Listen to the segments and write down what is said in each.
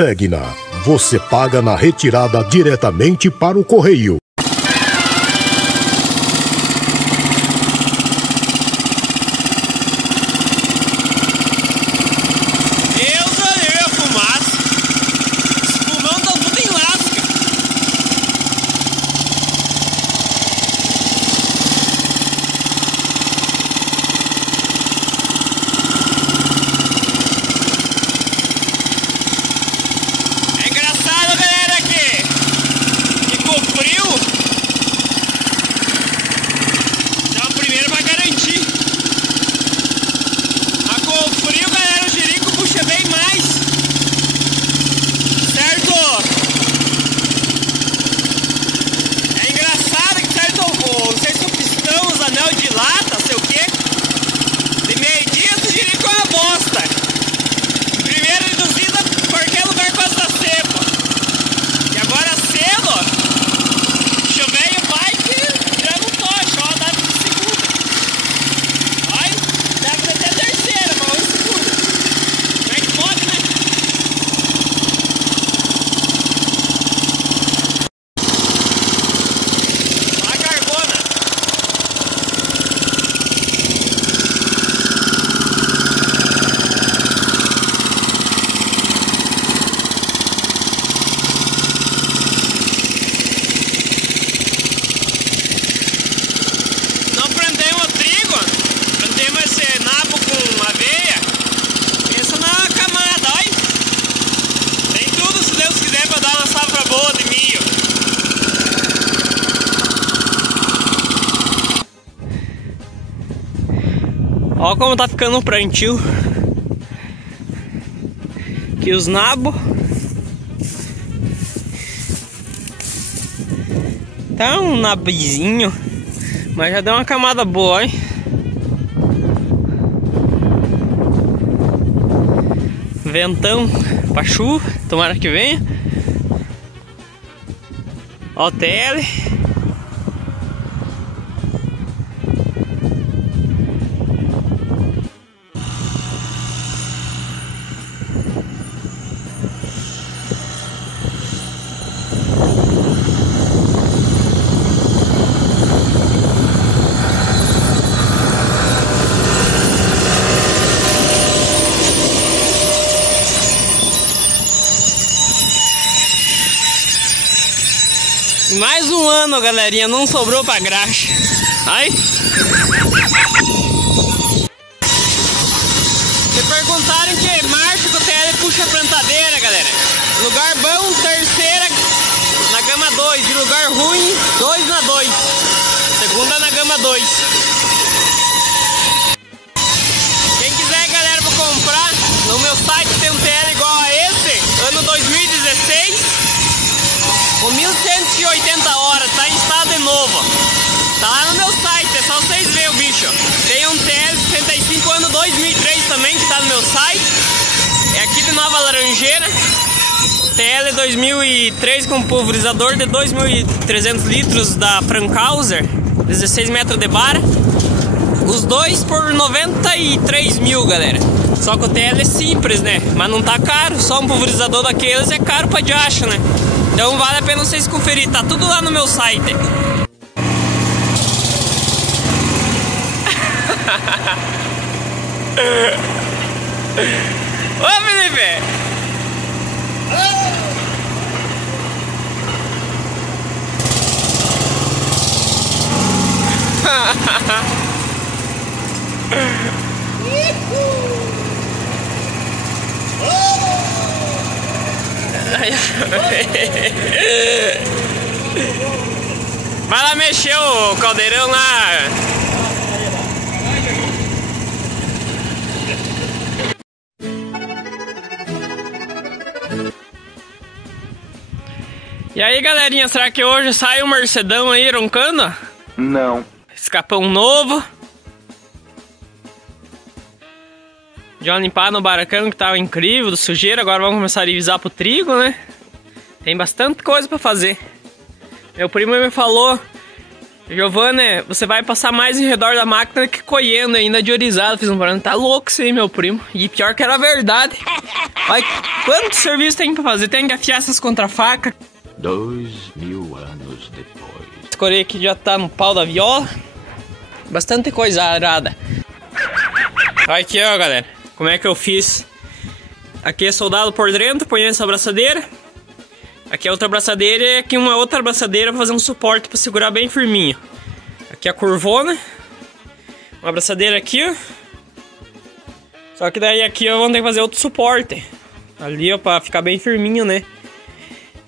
Segna. Você paga na retirada diretamente para o correio. Ó como tá ficando o plantio. Aqui os nabos. Tá um nabizinho, mas já deu uma camada boa, hein? Ventão pra chuva, tomara que venha. Ó o TL. Mais um ano, galerinha, não sobrou pra graxa. Ai. Se perguntarem que marcha que o TL puxa a plantadeira, galera. Lugar bom, terceira na gama 2. E lugar ruim, 2 na 2. Segunda na gama 2. Quem quiser, galera, pra comprar, no meu site tem um TL igual a esse, ano 2016. Com 1180 horas, tá em estado de novo. Tá lá no meu site, é só vocês verem o bicho. Tem um TL 65 ano 2003 também, que tá no meu site. É aqui de Nova Laranjeira. TL 2003 com pulverizador de 2.300 litros da Frankhauser, 16 metros de vara. Os dois por 93 mil, galera. Só que o TL é simples, né? Mas não tá caro, só um pulverizador daqueles é caro pra de acha, né? Então vale a pena vocês conferir, tá tudo lá no meu site. Ô Felipe! Vai lá mexer o caldeirão lá. E aí, galerinha, será que hoje sai um Mercedão aí roncando? Não. Escapão novo. Já limpar no baracão que tava incrível, do sujeira. Agora vamos começar a revisar pro trigo, né? Tem bastante coisa pra fazer. Meu primo me falou: Giovanni, você vai passar mais em redor da máquina que colhendo ainda de orizado. Fiz um barulho, tá louco isso aí, meu primo. E pior que era verdade. Olha quanto serviço tem pra fazer. Tem que afiar essas contrafacas. 2000 anos depois. Esse coreia aqui já tá no pau da viola. Bastante coisa arada. Olha aqui, ó, galera. Como é que eu fiz. Aqui é soldado por dentro, põe essa abraçadeira. Aqui é outra abraçadeira e aqui uma outra abraçadeira pra fazer um suporte pra segurar bem firminho. Aqui a curvona. Uma abraçadeira aqui, ó. Só que daí aqui eu vou ter que fazer outro suporte. Ali, ó, pra ficar bem firminho, né?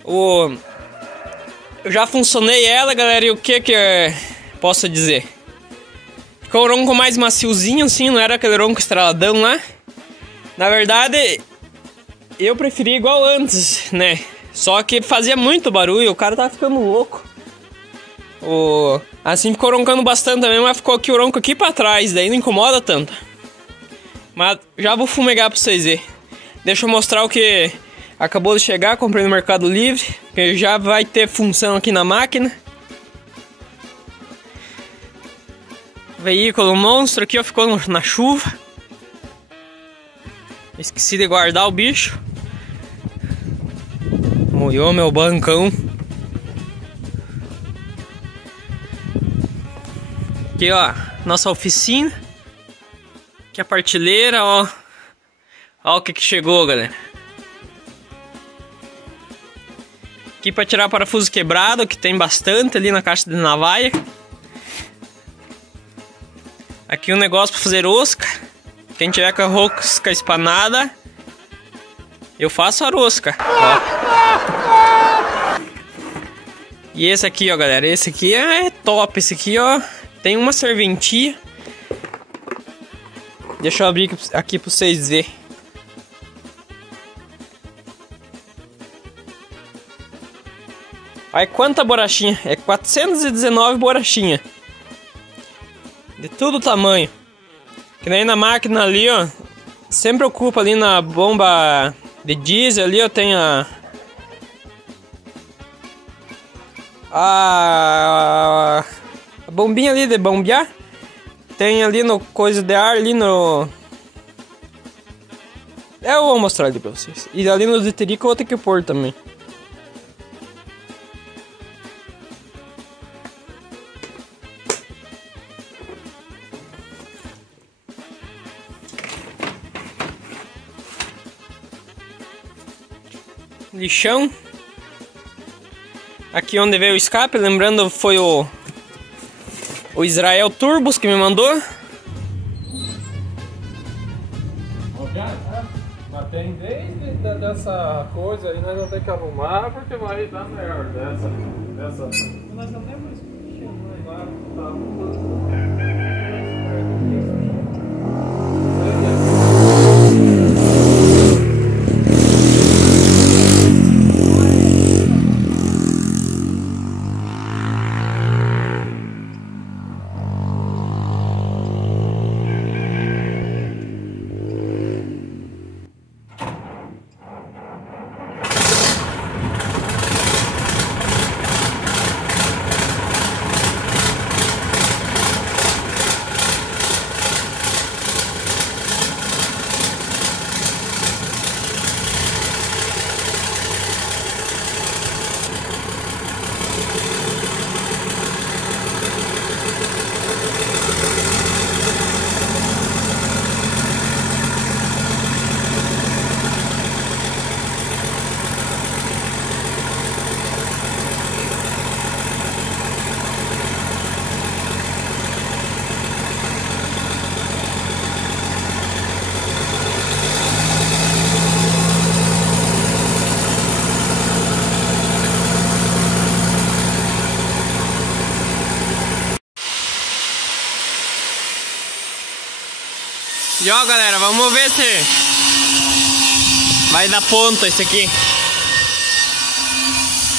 Eu já funcionei ela, galera, e o que posso dizer? Ficou um ronco mais maciozinho, assim, não era aquele ronco estraladão lá. Na verdade, eu preferi igual antes, né? Só que fazia muito barulho, o cara tava ficando louco. Assim ficou roncando bastante também, mas ficou aqui o ronco aqui pra trás, daí não incomoda tanto. Mas já vou fumegar pra vocês verem. Deixa eu mostrar o que acabou de chegar, comprei no Mercado Livre, que já vai ter função aqui na máquina. Veículo monstro aqui, ó, ficou na chuva. Esqueci de guardar o bicho. Molhou meu bancão. Aqui, ó, nossa oficina. Aqui a partilheira, ó. Ó o que chegou, galera. Aqui pra tirar parafuso quebrado, que tem bastante ali na caixa de navalha. Aqui um negócio pra fazer rosca. Quem tiver com a rosca espanada, eu faço a rosca. Ó. E esse aqui, ó, galera. Esse aqui é top. Esse aqui, ó, tem uma serventia. Deixa eu abrir aqui pra vocês verem. Olha quanta borrachinha. É 419 borrachinha. De todo tamanho. Que nem na máquina ali, ó. Sempre ocupa ali na bomba de diesel ali, ó. Tem a bombinha ali de bombear. Tem ali no coisa de ar, ali no... Eu vou mostrar ali pra vocês. E ali no deterico eu vou ter que pôr também. Lixão. Aqui onde veio o escape, lembrando, foi o Israel Turbos que me mandou. Mas tem desde dessa coisa aí, nós vamos ter que arrumar porque vai dar merda. Dessa. Nós não temos agora. E ó, galera, vamos ver se vai dar ponto esse aqui.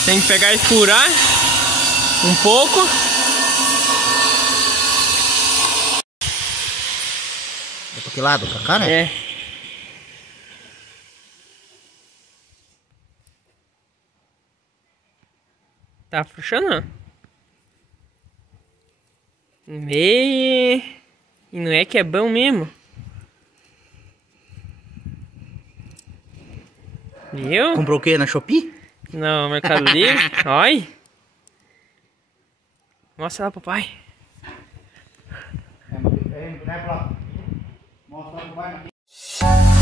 Tem que pegar e furar um pouco. É pra que lado? Pra cá, né? É. Tá funcionando. E não é que é bom mesmo. Viu? Comprou o quê? Na Shopee? Não, Mercado Livre. Olha. Mostra lá, papai. Mostra lá, papai.